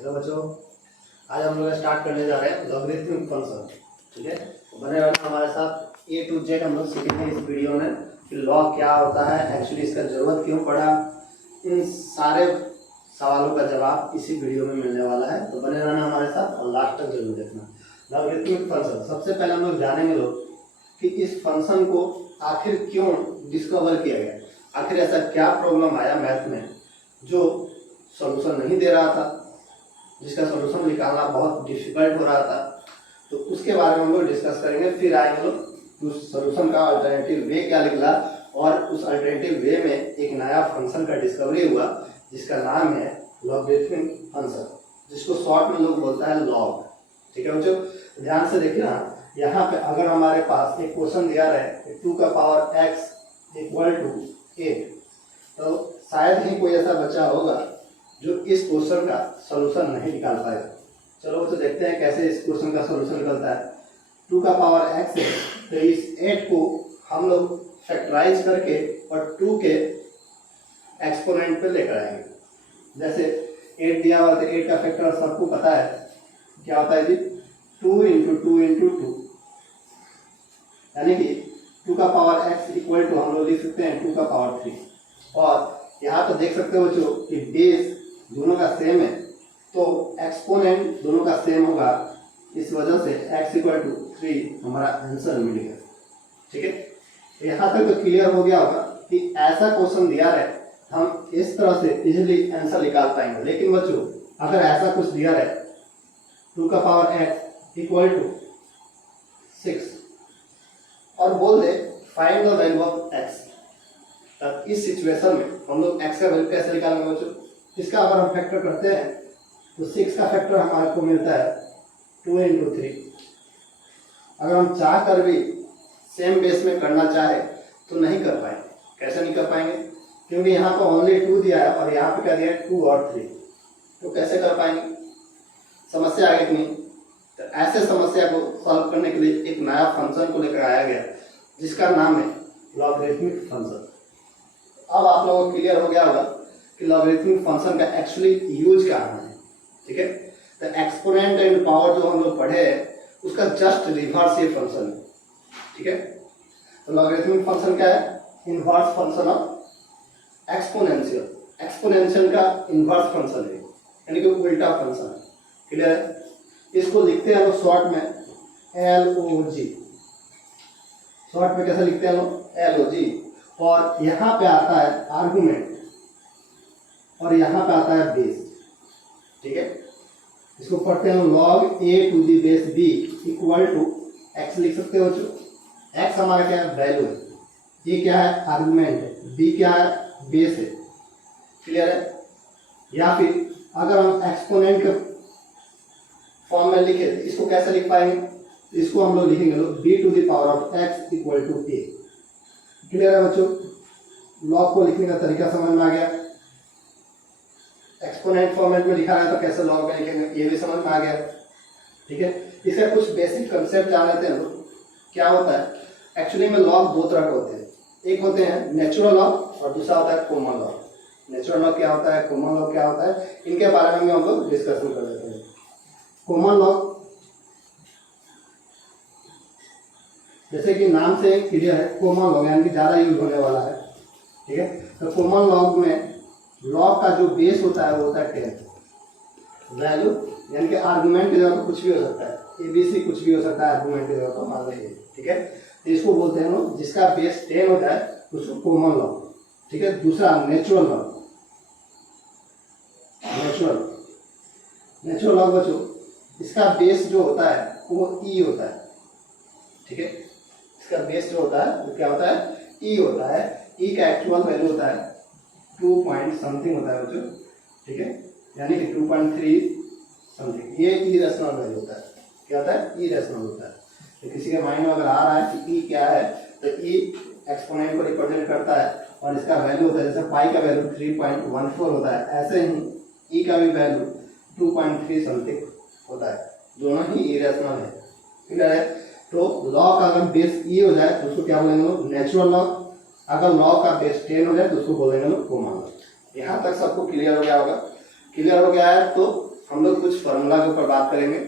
Hello बच्चों, आज हम लोग स्टार्ट करने जा रहे हैं लॉगरिथमिक फंक्शन। ठीक है, बने रहना हमारे साथ। ए टू जेड हम लोग सीखेंगे इस वीडियो में कि लॉग क्या होता है, एक्चुअली इसका जरूरत क्यों पड़ा, इन सारे सवालों का जवाब इसी वीडियो में मिलने वाला है। तो बने रहना हमारे साथ और लास्ट तक जरूर देखना। लॉगरिथमिक फंक्शन सबसे पहले हम लोग जानेंगे लोग कि इस फंक्शन को आखिर क्यों डिस्कवर किया गया, आखिर ऐसा क्या प्रॉब्लम आया मैथ में जो सॉल्यूशन नहीं दे रहा था, जिसका सॉल्यूशन निकालना बहुत डिफिकल्ट हो रहा था। तो उसके बारे में हम लोग डिस्कस करेंगे। फिर आएंगे लोग उस सॉल्यूशन का अल्टरनेटिव वे क्या निकला, और उस अल्टरनेटिव वे में एक नया फंक्शन का डिस्कवरी हुआ जिसका नाम है लॉगरिथमिक फंक्शन, जिसको शॉर्ट में लोग बोलता है लॉग। ठीक है बच्चों, ध्यान से देखिए ना, यहाँ पे अगर हमारे पास एक क्वेश्चन दिया रहे 2 का पावर x इक्वल टू 8, तो शायद ही कोई ऐसा बच्चा होगा जो इस क्वेश्चन का सॉल्यूशन नहीं निकाल पाएगा। चलो तो देखते हैं कैसे इस क्वेश्चन का सॉल्यूशन निकलता है। 2 का पावर x है, तो इस 8 को हम लोग फैक्टराइज करके और 2 के एक्सपोनेंट पे लेकर आएंगे। जैसे 8 दिया हुआ, तो 8 का फैक्टर सबको पता है क्या होता है जी, 2 इंटू 2 इंटू 2, यानी कि 2 का पावर x इक्वल टू हम लोग लिख सकते हैं 2 का पावर 3। और यहाँ तो देख सकते हो बच्चों कि बेस दोनों का सेम है, तो एक्सपोनेंट दोनों का सेम होगा, इस वजह से x इक्वल टू 3 हमारा आंसर मिलेगा। ठीक है, यहाँ तक तो क्लियर हो गया होगा कि ऐसा क्वेश्चन दिया है हम इस तरह से इजीली आंसर निकाल पाएंगे। लेकिन बच्चों अगर ऐसा कुछ दिया है 2 का पावर x इक्वल टू 6 और बोल they find the value of x, तब इस सिचुएशन में हम लोग x का वैल्यू कैसे निकालेंगे बच्चों। इसका अगर हम फैक्टर करते हैं तो 6 का फैक्टर हमारे को मिलता है 2 इंटू 3। अगर हम चाह कर भी सेम बेस में करना चाहे तो नहीं कर पाएंगे। कैसे नहीं कर पाएंगे, क्योंकि यहाँ पर ओनली 2 दिया है और यहाँ पे क्या दिया है 2 और 3, तो कैसे कर पाएंगे। समस्या आगे कि नहीं। तो ऐसे समस्या को सॉल्व करने के लिए एक नया फंक्शन को लेकर आया गया जिसका नाम है लॉगरिथमिक फंक्शन। अब आप लोगों को क्लियर हो गया होगा कि लॉगरिथमिक फंक्शन का एक्चुअली यूज क्या है। ठीक है, तो एक्सपोनेंट एंड पावर जो हम लोग पढ़े उसका जस्ट रिवर्स ये फंक्शन है। ठीक है, तो लॉगरिथमिक फंक्शन क्या है, inverse function of exponential. Exponential का इनवर्स फंक्शन है, यानी कि उल्टा फंक्शन है। क्लियर है, इसको लिखते हैं लोग शॉर्ट में LOG। शॉर्ट में कैसे लिखते हैं लोग, LOG। और यहाँ पे आता है आर्गुमेंट और यहाँ पे आता है बेस। ठीक है, इसको पढ़ते हैं log a to the base b equal to x लिख सकते हो बच्चों। x हमारा क्या है, वैल्यू है, ये क्या है, आर्गुमेंट है, b क्या है, बेस है। क्लियर है, या फिर अगर हम एक्सपोनेंट के फॉर्म में लिखे तो इसको कैसे लिख पाएंगे, इसको हम लोग लिखेंगे b to the power of x equal to a। Clear है बच्चों, लॉग को लिखने का तरीका समझ में आ गया। एक्सपोनेंट फॉर्मेट में लिखा है तो कैसे लॉग में लिखेंगे ये भी समझ में आ गया। ठीक है, इसका कुछ बेसिक कंसेप्ट जान लेते हैं लोग। क्या होता है एक्चुअली में, लॉग दो तरह के होते हैं। एक होते हैं नेचुरल लॉग और दूसरा होता है कॉमन लॉग। नेचुरल लॉग क्या होता है, कॉमन लॉग क्या होता है, इनके बारे में हम लोग डिस्कशन कर लेते हैं। कॉमन लॉग जैसे कि नाम से क्लियर है, कॉमन लॉग यानी कि ज्यादा यूज होने वाला है। ठीक है, तो कॉमन लॉग में लॉग का जो बेस होता है वो होता है 10 वैल्यू, यानी कि आर्गुमेंट की जगह पर कुछ भी हो सकता है, ABC कुछ भी हो सकता है आर्गुमेंट की जगह पर, मान लीजिए। ठीक है, तो इसको बोलते हैं लोग जिसका बेस 10 हो जाए उसको कॉमन लॉग। ठीक है, दूसरा नेचुरल लॉग। नेचुरल लॉग बच्चों, इसका बेस जो होता है वो E होता है। ठीक है, इसका बेस जो होता है वो क्या होता है, E होता है। E का एक्चुअल वैल्यू होता है 2 पॉइंट समथिंग होता है बच्चों। ठीक है, यानी कि 2.3 समथिंग, ये इरेशनल वैल्यू होता है। क्या होता है, इरेशनल होता है। तो किसी के माइंड में अगर आ रहा है कि E क्या है, तो E एक्सपोनेंट को रिप्रेजेंट करता है और इसका वैल्यू होता है, जैसे पाई का वैल्यू 3.14 होता है, ऐसे ही E का भी वैल्यू 2.3 समथिंग होता है। दोनों ही इरेशनल है। ठीक है, तो लॉग का अगर बेस E हो जाए तो उसको क्या बोलेंगे लोग, नेचुरल लॉग। अगर लॉग का बेस 10 हो जाए तो उसको बोलेंगे लोग कॉमन लॉग। यहाँ तक सबको क्लियर हो गया होगा। क्लियर हो गया है तो हम लोग कुछ फार्मूला के ऊपर बात करेंगे,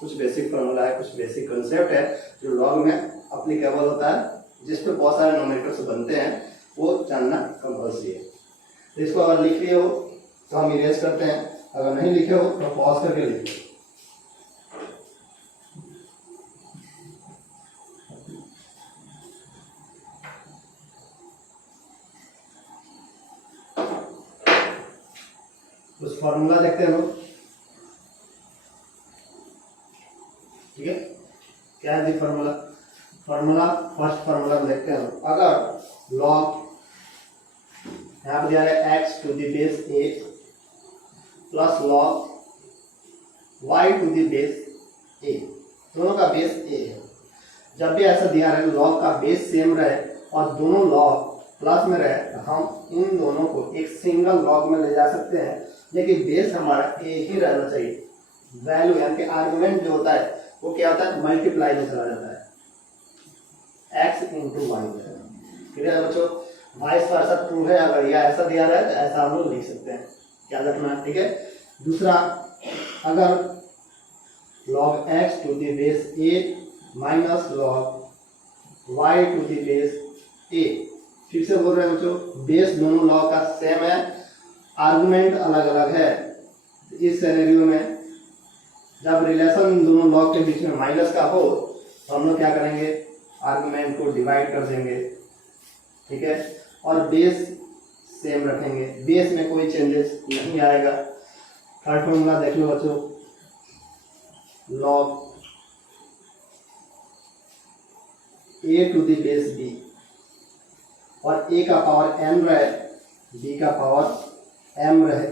कुछ बेसिक फार्मूला है, कुछ बेसिक कंसेप्ट है जो लॉग में अप्लीकेबल होता है, जिस पे बहुत सारे न्यूमेरिकल्स बनते हैं, वो जानना कंपल्सरी है। तो इसको अगर लिख लिए हो तो हम इरेज करते हैं, अगर नहीं लिखे हो तो पॉज करके लिखिए। उस फॉर्मूला देखते हैं लोग, ठीक है। क्या है जी फॉर्मूला? फॉर्मूला फर्स्ट फॉर्मूला देखते हैं लोग। अगर लॉग यहाँ पर दिया है X to the base A plus log Y to the base A, दोनों का बेस ए है। जब भी ऐसा दिया रहे लॉग का बेस सेम रहे और दोनों लॉग प्लस में रहे तो हम इन दोनों को एक सिंगल लॉग में ले जा सकते हैं, लेकिन बेस हमारा ए ही रहना चाहिए। वैल्यू यानी कि आर्गुमेंट जो होता है वो क्या होता है, मल्टीप्लाई में चला जाता है, एक्स इंटू वाई में। क्लियर है बच्चों? वाइस वर्सा ट्रू है, अगर यह ऐसा दिया रहा है तो ऐसा हम लोग लिख सकते हैं, याद रखना, ठीक है। दूसरा, अगर log x to the base a minus log y to the base a, फिर से बोल रहे हैं बच्चों, बेस दोनों लॉग का सेम है, आर्गुमेंट अलग अलग है। इस सिनेरियो में जब रिलेशन दोनों लॉग के बीच में माइनस का हो तो हम लोग क्या करेंगे, आर्गुमेंट को डिवाइड कर देंगे, ठीक है, और बेस सेम रखेंगे, बेस में कोई चेंजेस नहीं आएगा। थर्ड फॉर्मूला देख लो बच्चों, log a to the base b, और a का पावर m रहे, b का पावर m रहे,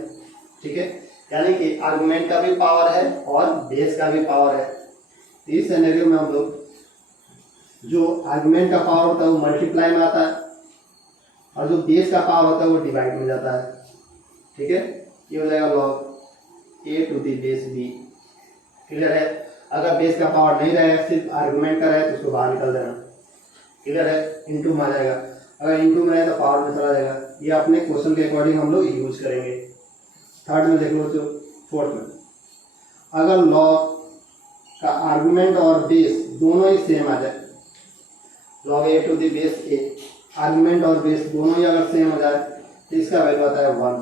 ठीक है, यानी कि आर्गुमेंट का भी पावर है और बेस का भी पावर है। इस सिनेरियो में हम लोग जो आर्गुमेंट का पावर होता है वो मल्टीप्लाई में आता है और जो बेस का पावर होता है वो डिवाइड में जाता है, ठीक है। ये हो जाएगा log a to the base b। Clear है? अगर बेस का पावर नहीं रहे, सिर्फ आर्गुमेंट का रहे तो उसको बाहर निकल देना, क्लियर है, इनटू में आ जाएगा। अगर इनटू में रहे तो पावर में चला जाएगा। ये अपने क्वेश्चन के अकॉर्डिंग हम लोग यूज करेंगे। थर्ड में देख लो जो फोर्थ में, अगर log का आर्गुमेंट और बेस दोनों ही सेम आ जाए, log a to the base a, argument और बेस दोनों ही अगर सेम हो जाए तो इसका वैल्यू आता है 1,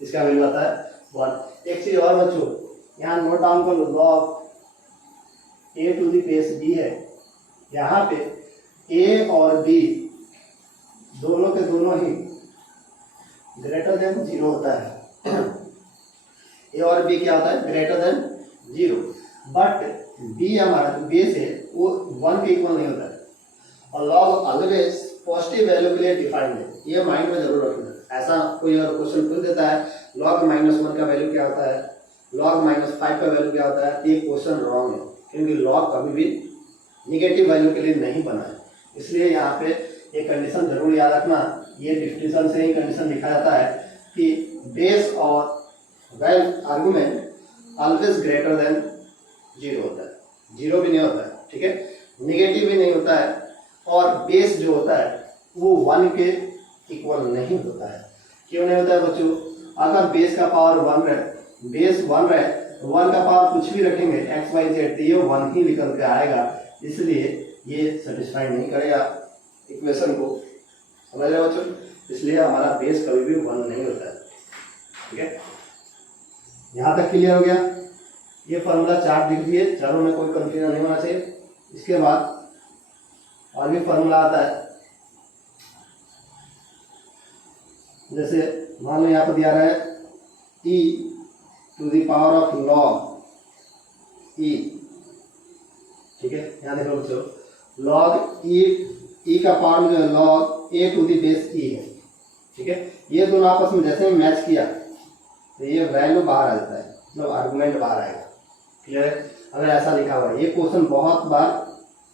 इसका वैल्यू आता है 1। एक चीज और बच्चों, यहाँ नोट डाउन कर लो, log a to the base b है, यहाँ पे a और b दोनों के दोनों ही ग्रेटर देन 0 होता है। a और b क्या होता है, ग्रेटर देन 0, बट b हमारा जो बेस है वो 1 के इक्वल नहीं होता है, और log ऑलवेज पॉजिटिव वैल्यू के लिए डिफाइंड है, ये माइंड में जरूर रखना। ऐसा कोई अगर क्वेश्चन पूछ देता है log -1 का वैल्यू क्या होता है, log -5 का वैल्यू क्या होता है, ये क्वेश्चन रॉन्ग है, क्योंकि log कभी भी निगेटिव वैल्यू के लिए नहीं बना है। इसलिए यहाँ पे ये कंडीशन जरूर याद रखना, ये डिफिनेशन से ही कंडीशन लिखा जाता है कि बेस और आर्गुमेंट ऑलवेज ग्रेटर देन 0 होता है, 0 भी नहीं होता है, ठीक है, निगेटिव भी नहीं होता है, और बेस जो होता है वो 1 के इक्वल नहीं होता है। क्यों नहीं होता है बच्चों? अगर बेस का पावर 1 रहे, बेस 1 रहे, 1 का पावर कुछ भी रखेंगे x y z तो ये 1 ही निकल के आएगा, इसलिए ये सेटिस्फाई नहीं करेगा इक्वेशन को, समझ रहे बच्चों? इसलिए हमारा बेस कभी भी 1 नहीं होता है, ठीक है। यहाँ तक क्लियर हो गया? ये फॉर्मूला चार्ट लिख दिए, चारों में कोई कंफ्यूजन नहीं होना चाहिए। इसके बाद और भी फॉर्मूला आता है, जैसे मान लो यहाँ पर दिया रहा है e to the power of log e, ठीक है, यहाँ देखो बच्चों, log e का पावर में जो है log a to the base e है, ठीक है। ये दोनों आपस में जैसे ही मैच किया तो ये वैल्यू बाहर आ जाता है, मतलब आर्गुमेंट बाहर आएगा, क्लियर है। अगर ऐसा लिखा हुआ है, ये क्वेश्चन बहुत बार,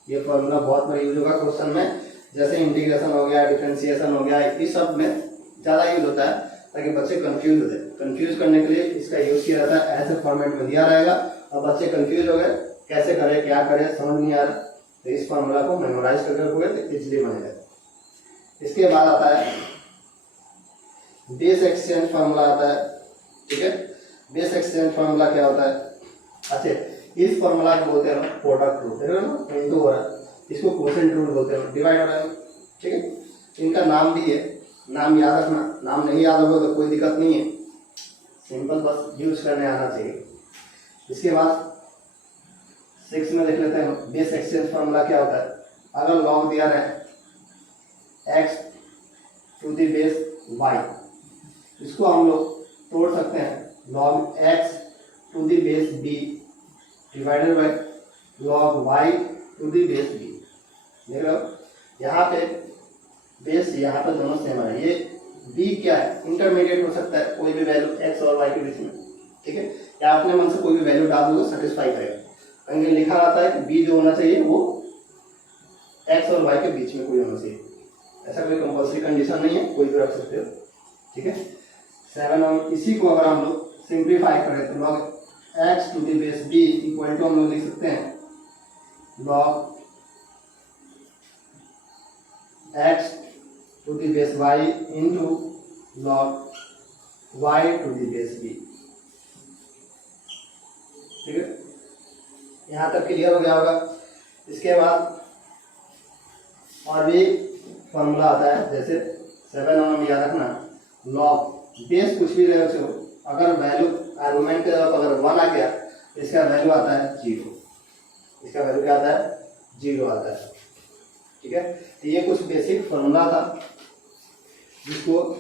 ये फॉर्मूला बहुत बार यूज होगा क्वेश्चन में, जैसे इंटीग्रेशन हो गया, डिफरेंशिएशन हो गया, इस सब में ज़्यादा यूज होता है ताकि बच्चे कंफ्यूज हो जाए। कंफ्यूज करने के लिए इसका यूज किया जाता है, ऐसे फॉर्मेट में दिया रहेगा और बच्चे कंफ्यूज हो गए, कैसे करें, क्या करें, समझ नहीं आ रहा, तो इस फॉर्मूला को मेमोराइज करके रखोगे तो इजीली बनेगा। इसके बाद आता है बेस एक्सचेंज फॉर्मूला आता है, ठीक है। बेस एक्सचेंज फार्मूला क्या होता है? अच्छा, इस फार्मूला को बोलते हैं प्रोडक्ट रूल, है ना, इनटू हो रहा है, इसको क्वोशिएंट रूल बोलते हैं, डिवाइड हो रहा है, ठीक है। इनका नाम भी है, नाम याद रखना, नाम नहीं याद होगा तो कोई दिक्कत नहीं है, सिंपल बस यूज करने आना चाहिए। इसके बाद 6 में देख लेते हैं बेस एक्सचेंज फार्मूला क्या होता है। अगर लॉग दिया है x to the base y, इसको हम लोग तोड़ सकते हैं log x to the base b divided by log y to the base b। देख लो यहाँ पे बेस, यहाँ पे दोनों सेम है, ये b क्या है, इंटरमीडिएट हो सकता है, कोई भी वैल्यू x और y के बीच में, ठीक है, या अपने मन से कोई भी वैल्यू डाल दोगे सेटिस्फाई करेगा। कहीं लिखा रहता है कि b जो होना चाहिए वो x और y के बीच में कोई होना चाहिए, ऐसा कोई कंपल्सरी कंडीशन नहीं है, कोई भी रख सकते हो, ठीक है। 7 और इसी को अगर हम लोग सिंप्लीफाई करें तो log x to the base b equal to हम लोग लिख सकते हैं log x to the base y into log y to the base b, ठीक है। यहाँ तक क्लियर हो गया होगा। इसके बाद और भी फॉर्मूला आता है, जैसे 7 में याद रखना log बेस कुछ भी रहे हो, अगर वैल्यू आर्गुमेंट अगर 1 आ गया इसका वैल्यू आता है 0, इसका वैल्यू क्या आता है, 0 आता है, ठीक है। तो ये कुछ बेसिक फॉर्मूला था जिसको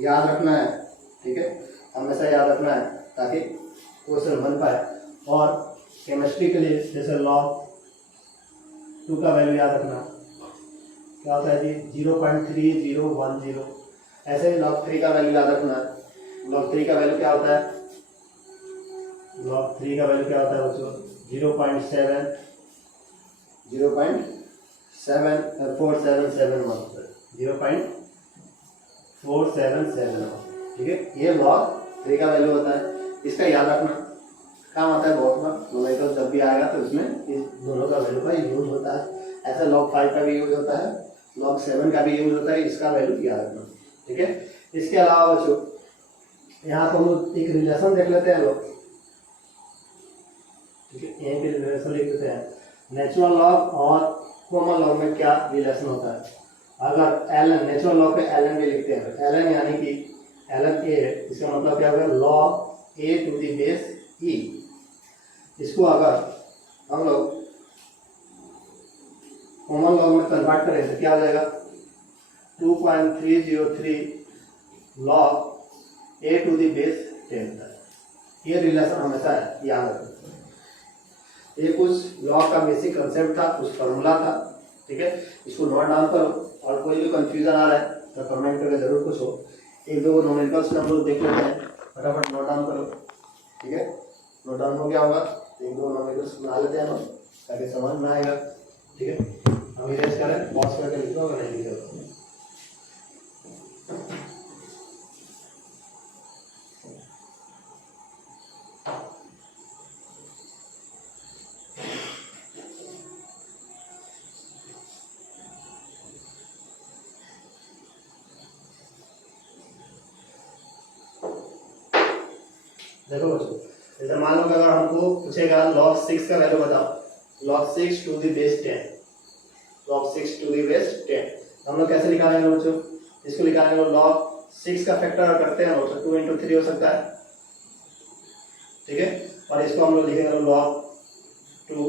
याद रखना है, ठीक है, हमेशा याद रखना है ताकि क्वेश्चन बन पाए। और केमिस्ट्री के लिए जैसे log 2 का वैल्यू याद रखना क्या होता है जी, 0.3010, ऐसे ही log 3 का वैल्यू याद रखना है। log 3 का वैल्यू क्या होता है, log 3 का वैल्यू क्या होता है बच्चों, 0.4771, ठीक है, ये log 3 का वैल्यू होता है, इसका याद रखना काम आता है बहुत बार, नोमेरिकल जब भी आएगा तो इसमें इस दोनों का वैल्यू का यूज होता है। ऐसा log 5 का भी यूज होता है, log 7 का भी यूज होता है, इसका वैल्यू याद रखना, ठीक है। इसके अलावा बच्चों यहाँ पर हम एक रिलेशन देख लेते हैं लोग, ठीक है, यहीं पे रिलेशन लिख देते हैं, नेचुरल लॉग और कॉमन लॉग में क्या रिलेशन होता है। अगर एलन, नेचुरल लॉग पे एलन भी लिखते हैं, एलन यानी कि एलन ए है, इसका मतलब क्या होगा, log a to the base e। इसको अगर हम लोग कॉमन लॉग में कन्वर्ट करें तो क्या हो जाएगा, 2.303 log a to the base 10। ये रिलेशन हमेशा याद रखें। ये कुछ लॉ का बेसिक कंसेप्ट था, कुछ फॉर्मूला था, ठीक है, इसको नोट डाउन करो। और कोई भी कंफ्यूजन आ रहा है तो कमेंट करके जरूर पूछो। एक दो न्यूमेरिकल्स हम लोग देख लेते हैं, फटाफट नोट डाउन करो, ठीक है। नोट डाउन हो गया होगा, एक दो न्यूमेरिकल्स बना लेते हैं हम ताकि समझ में आएगा, ठीक है। हम इरेज करें, पॉज करके लिख लो अगर नहीं लिखे तो। देखो बच्चों, जैसे मान लो कि अगर हमको पूछेगा log 6 का वैल्यू बताओ, log 6 to the base 10, log 6 to the base 10, हम लोग कैसे निकालेंगे बच्चों, इसको निकालेंगे log 6 का फैक्टर करते हैं तो 2 into 3 हो सकता है, ठीक है। और इसको हम लोग लिखेंगे log 2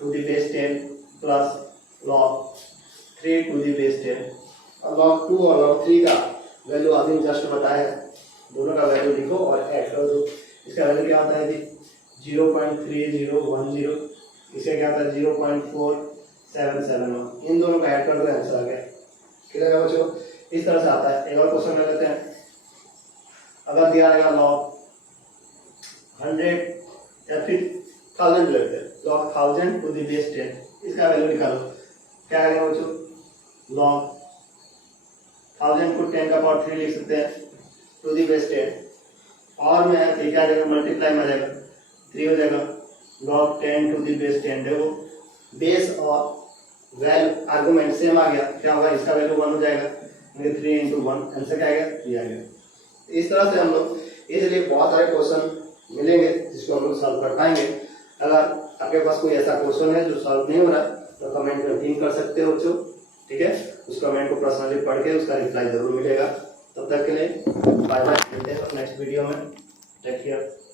to the base 10 plus log 3 to the base 10। और log 2 और log 3 का वैल्यू अभी जस्ट बताया है, दोनों का वैल्यू लिखो और ऐड कर दो। इसका वैल्यू क्या होता है जी, 0.3010, इसका क्या होता है 0.4771, इन दोनों का ऐड कर दो, आंसर आ गया। क्लियर है बच्चों, इस तरह से आता है। एक और क्वेश्चन ले लेते हैं, अगर दिया रहेगा log 100 या फिर 1000 लेते हैं, log 1000 टू द बेस 10, इसका वैल्यू निकालो, क्या करेंगे बच्चों, log 1000 को 10 का पावर 3 लिख सकते हैं टू दी बेस 10, और में है तो क्या जाएगा, मल्टीप्लाई में आ जाएगा 3 हो जाएगा, log 10 टू दी बेस 10। देखो बेस और वैल्यू आर्गुमेंट सेम आ गया, क्या होगा, इसका वैल्यू 1 हो जाएगा, 3 into 1, आंसर क्या आएगा, 3 आएगा। इस तरह से हम लोग इसलिए बहुत सारे क्वेश्चन मिलेंगे जिसको हम लोग सॉल्व कर पाएंगे। अगर आपके पास कोई ऐसा क्वेश्चन है जो सॉल्व नहीं हो रहा है तो कमेंट में पिन कर सकते हो बच्चों, ठीक है। उस कमेंट को पर्सनली पढ़ के उसका रिप्लाई जरूर मिलेगा। तब तक के लिए बाय बाय, मिलते हैं नेक्स्ट वीडियो में। Take care.